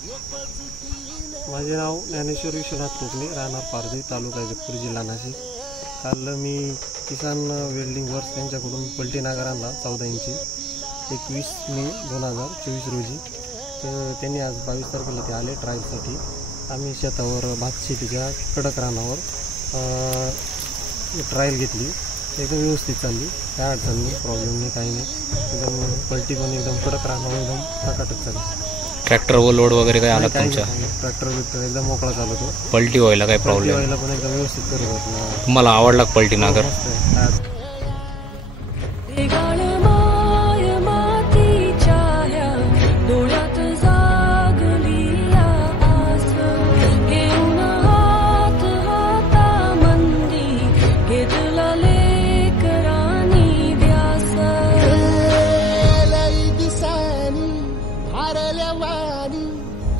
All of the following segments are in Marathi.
माझे नाव ज्ञानेश्वर विश्वनाथ कोकणे, राहणार पारधी, तालुका जगपूर, जिल्हा नाशिक। काल मी किसान वेल्डिंग वर्क्स यांच्याकडून पलटी नागर आणला 14 इंची 21 मे 2024 रोजी। तर त्यांनी आज 22 तारखेला ते आले ट्रायलसाठी। आम्ही शेतावर भात शेतीच्या कडक रानावर ट्रायल घेतली, एकदम व्यवस्थित चालली, काय अडचण नाही, प्रॉब्लेम नाही, काही नाही। एकदम पलटी पण एकदम कडक रानावर एकदम टकाटक चालली। ट्रॅक्टर व लोड वगैरे काय आला तुमच्या? ट्रॅक्टर एकदम मोकळा चालवतो, पलटी व्हायला काय प्रॉब्लेम? व्हायला पण एकदम व्यवस्थित करत। तुम्हाला आवडला पलटी नागर?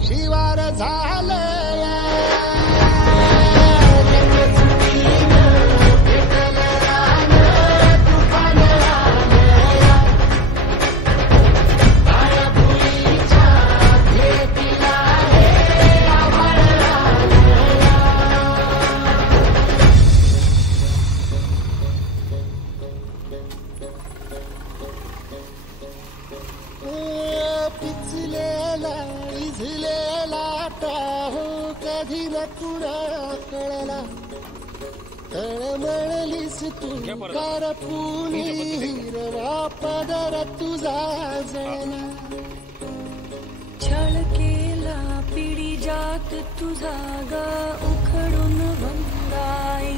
शिवार झालं पिचलेला इझलेला टाहो कधी न तुला कळला, तळमळलीस तू कारपुनी हिरवा पदर तुझा जळला। छळ केला पिढी जात तुझा ग उखडून वंदाई,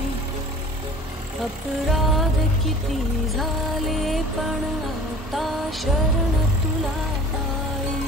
अपराध किती झाले पण आता शरण तुला आई।